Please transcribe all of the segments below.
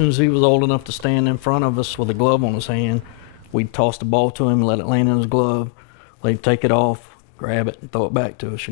soon as he was old enough to stand in front of us with a glove on his hand, we'd toss the ball to him, let it land in his glove, let him take it off, grab it, and throw it back to us,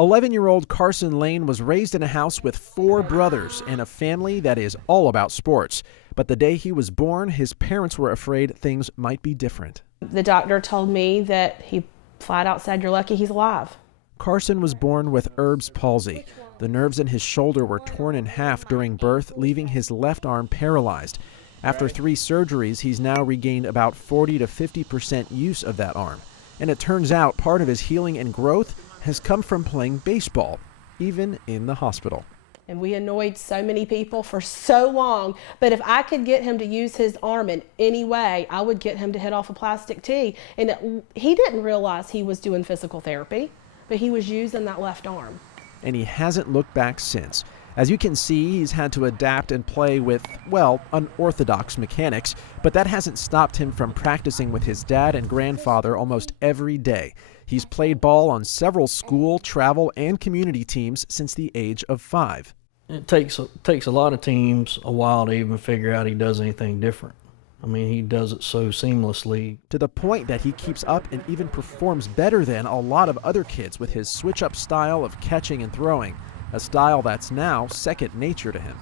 11-year-old Carson Lane was raised in a house with 4 brothers and a family that is all about sports. But the day he was born, his parents were afraid things might be different. The doctor told me that he flat out said, "You're lucky he's alive." Carson was born with Herbs Palsy. The nerves in his shoulder were torn in half during birth, leaving his left arm paralyzed. After 3 surgeries, he's now regained about 40 to 50% use of that arm. And it turns out part of his healing and growth has come from playing baseball, even in the hospital. And we annoyed so many people for so long, but if I could get him to use his arm in any way, I would get him to hit off a plastic tee. And he didn't realize he was doing physical therapy, but he was using that left arm. And he hasn't looked back since. As you can see, he's had to adapt and play with, well, unorthodox mechanics, but that hasn't stopped him from practicing with his dad and grandfather almost every day. He's played ball on several school, travel, and community teams since the age of 5. It takes a lot of teams a while to even figure out he does anything different. I mean, he does it so seamlessly. To the point that he keeps up and even performs better than a lot of other kids with his switch-up style of catching and throwing, a style that's now second nature to him.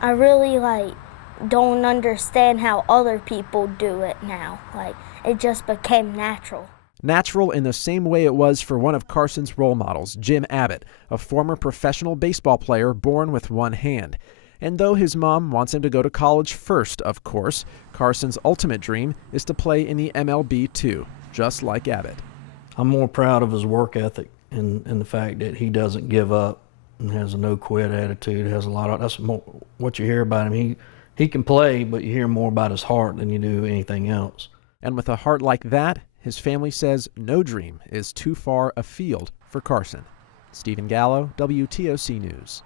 I really, don't understand how other people do it now. It just became natural. Natural in the same way it was for one of Carson's role models, Jim Abbott, a former professional baseball player born with one hand. And though his mom wants him to go to college first, of course, Carson's ultimate dream is to play in the MLB too, just like Abbott. I'm more proud of his work ethic and the fact that he doesn't give up and has a no-quit attitude. Has a lot of, that's more what you hear about him. He can play, but you hear more about his heart than you do anything else. And with a heart like that, his family says no dream is too far afield for Carson. Stephen Gallo, WTOC News.